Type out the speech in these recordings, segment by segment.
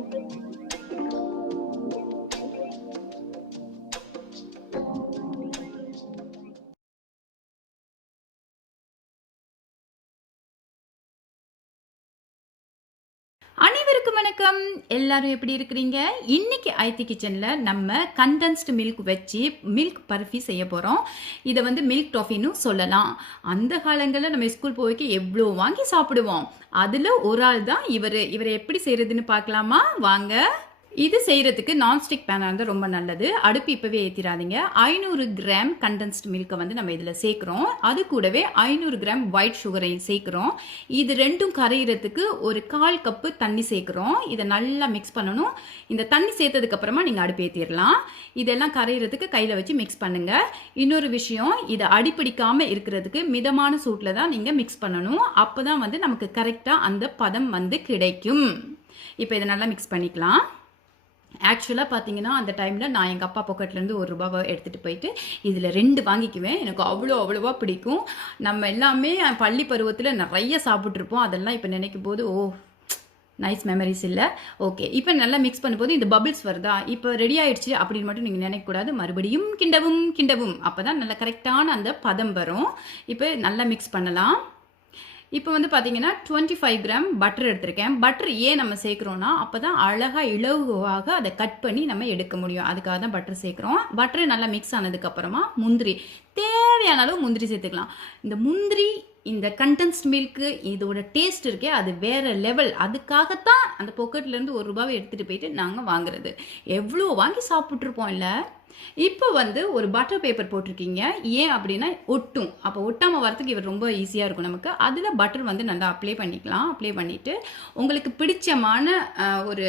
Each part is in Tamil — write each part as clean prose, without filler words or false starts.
அனைவருக்கும் வணக்கம். எல்லாரும் எப்படி இருக்கிறீங்க? இன்னைக்கு ஐத்தி கிச்சன்ல நம்ம கண்டென்ஸ்டு மில்க் வச்சு மில்க் பர்ஃபி செய்ய போறோம். இதை வந்து மில்க் டாஃபின்னு சொல்லலாம். அந்த காலங்களில் நம்ம ஸ்கூல் போய்க்கு எவ்வளோ வாங்கி சாப்பிடுவோம். அதில் ஒரு ஆள் தான் இவரை எப்படி செய்யறதுன்னு பார்க்கலாமா? வாங்க. இது செய்கிறதுக்கு நான்ஸ்டிக் பேனாக இருந்தால் ரொம்ப நல்லது. அடுப்பு இப்போவே ஏற்றிடாதீங்க. 500 கிராம் கண்டென்ஸ்டு மில்கை வந்து நம்ம இதில் சேர்க்குறோம். அது கூடவே 500 கிராம் ஒயிட் சுகரையும் சேர்க்குறோம். இது ரெண்டும் கரையிறதுக்கு ஒரு 1/4 கப்பு தண்ணி சேர்க்குறோம். இதை நல்லா மிக்ஸ் பண்ணணும். இந்த தண்ணி சேர்த்ததுக்கப்புறமா நீங்கள் அடுப்பு ஏற்றிடலாம். இதெல்லாம் கரையிறதுக்கு கையில் வச்சு மிக்ஸ் பண்ணுங்கள். இன்னொரு விஷயம், இதை அடிப்பிடிக்காமல் இருக்கிறதுக்கு மிதமான சூட்டில் தான் நீங்கள் மிக்ஸ் பண்ணணும். அப்போ தான் வந்து நமக்கு கரெக்டாக அந்த பதம் வந்து கிடைக்கும். இப்போ இதை நல்லா மிக்ஸ் பண்ணிக்கலாம். ஆக்சுவலாக பார்த்தீங்கன்னா அந்த டைமில் நான் எங்கள் அப்பா பாக்கெட்லேருந்து ₹1 எடுத்துகிட்டு போயிட்டு இதில் 2 வாங்கிக்குவேன். எனக்கு அவ்வளோவா பிடிக்கும். நம்ம எல்லாமே பள்ளி பருவத்தில் நிறைய சாப்பிட்ருப்போம். அதெல்லாம் இப்போ நினைக்கும் போது நைஸ் மெமரிஸ் இல்லை. ஓகே, இப்போ நல்லா மிக்ஸ் பண்ணும்போது இந்த பபிள்ஸ் வருதா, இப்போ ரெடி ஆகிடுச்சு அப்படின்னு மட்டும் நீங்கள் நினைக்கக்கூடாது. மறுபடியும் கிண்டவும் அப்போ தான் நல்லா கரெக்டான அந்த பதம் வரும். இப்போ நல்லா மிக்ஸ் பண்ணலாம். இப்போ வந்து பார்த்தீங்கன்னா 25 கிராம் பட்டர் எடுத்திருக்கேன். பட்டர் ஏன் நம்ம சேர்க்குறோன்னா அப்போ தான் அழகாக இலகுவாக அதை கட் பண்ணி நம்ம எடுக்க முடியும். அதுக்காக தான் பட்டர் சேர்க்குறோம். பட்டர் நல்லா மிக்ஸ் ஆனதுக்கப்புறமா முந்திரி, தேவையான அளவு முந்திரி சேர்த்துக்கலாம். இந்த முந்திரி, இந்த கண்டென்ஸ்ட் மில்க்கு, இதோட டேஸ்ட் இருக்கே அது வேறு லெவல். அதுக்காகத்தான் அந்த பாக்கெட்லேருந்து ₹1 எடுத்துகிட்டு போயிட்டு நாங்கள் வாங்குறது. எவ்வளோ வாங்கி சாப்பிட்ருப்போம் இல்லை? இப்போ வந்து ஒரு பட்டர் பேப்பர் போட்டிருக்கீங்க. ஏன் அப்படின்னா ஒட்டும். அப்போ ஒட்டாமல் வரத்துக்கு இவர் ரொம்ப ஈஸியாக இருக்கும் நமக்கு. அதில் பட்டர் வந்து நல்லா அப்ளை பண்ணிக்கலாம். அப்ளை பண்ணிவிட்டு உங்களுக்கு பிடிச்சமான ஒரு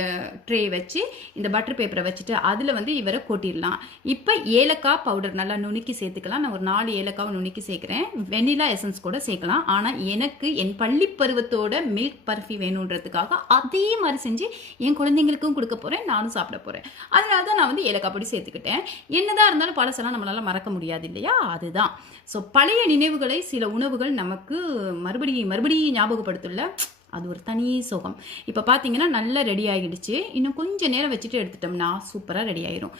ட்ரே வச்சு இந்த பட்டர் பேப்பரை வச்சுட்டு அதில் வந்து இவரை கொட்டிடலாம். இப்போ ஏலக்காய் பவுடர் நல்லா நுணுக்கி சேர்த்துக்கலாம். நான் ஒரு 4 ஏலக்காவை நுணுக்கி சேர்க்குறேன். வெனிலா எசன்ஸ் கூட சேர்க்கலாம். ஆனால் எனக்கு என் பள்ளி பருவத்தோட மில்க் பர்ஃபி வேணுன்றதுக்காக அதே மாதிரி செஞ்சு என் குழந்தைங்களுக்கும் கொடுக்க போகிறேன், நானும் சாப்பிட போகிறேன். அதனால தான் நான் வந்து ஏலக்காய் பொடி சேர்த்துக்கிட்டேன். என்னதான் இருந்தாலும் பழசெல்லாம் நம்மளால மறக்க முடியாது இல்லையா? அதுதான். ஸோ பழைய நினைவுகளை சில உணவுகள் நமக்கு மறுபடியும் ஞாபகப்படுத்தல. அது ஒரு தனி சுகம். இப்போ பார்த்தீங்கன்னா நல்லா ரெடி ஆகிடுச்சு. இன்னும் கொஞ்சம் நேரம் வச்சுட்டு எடுத்துட்டோம்னா சூப்பராக ரெடி ஆயிரும்.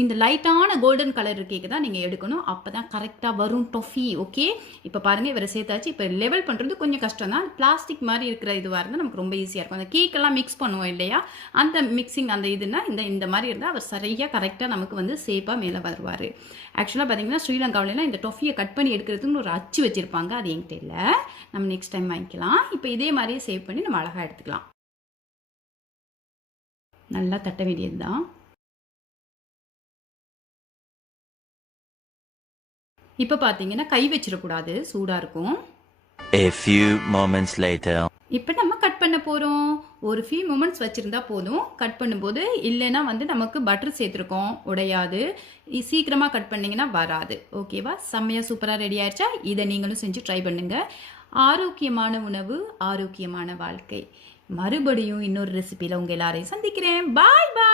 இந்த லைட்டான கோல்டன் கலர் கேக்கு தான் நீங்கள் எடுக்கணும். அப்போ தான் கரெக்டாக வரும் டொஃபி. ஓகே, இப்போ பாருங்கள் இவரை சேர்த்தாச்சு. இப்போ லெவல் பண்ணுறது கொஞ்சம் கஷ்டம் தான். பிளாஸ்டிக் மாதிரி இருக்கிற இதுவாக இருந்தால் நமக்கு ரொம்ப ஈஸியாக இருக்கும். அந்த கேக்கெல்லாம் மிக்ஸ் பண்ணுவோம் இல்லையா, அந்த மிக்சிங் அந்த இதுனா இந்த மாதிரி இருந்தால் அவர் சரியாக கரெக்டாக நமக்கு வந்து சேஃபாக மேலே வருவார். ஆக்சுவலாக பார்த்தீங்கன்னா ஸ்ரீலங்காவிலாம் இந்த டொஃபியை கட் பண்ணி எடுக்கிறதுக்கு ஒரு அச்சு வச்சுருப்பாங்க. அது என்கிட்ட இல்லை. நம்ம நெக்ஸ்ட் டைம் வாங்கிக்கலாம். இப்போ இதே மாதிரியே சேவ் பண்ணி நம்ம அழகாக எடுத்துக்கலாம். நல்லா தட்ட வேண்டியது தான். இப்போ பார்த்தீங்கன்னா கை வச்சிடக்கூடாது, சூடாக இருக்கும். A few moments later. இப்போ நம்ம கட் பண்ண போகிறோம். ஒரு ஃபியூ மூமெண்ட்ஸ் வச்சுருந்தா போதும். கட் பண்ணும்போது இல்லைன்னா வந்து நமக்கு பட்டர் சேர்த்துருக்கோம், உடையாது. சீக்கிரமாக கட் பண்ணிங்கன்னா வராது. ஓகேவா? செம்மையாக சூப்பராக ரெடி ஆயிடுச்சா? இதை நீங்களும் செஞ்சு ட்ரை பண்ணுங்கள். ஆரோக்கியமான உணவு, ஆரோக்கியமான வாழ்க்கை. மறுபடியும் இன்னொரு ரெசிபியில் உங்கள் எல்லாரையும் சந்திக்கிறேன். பாய் பாய்.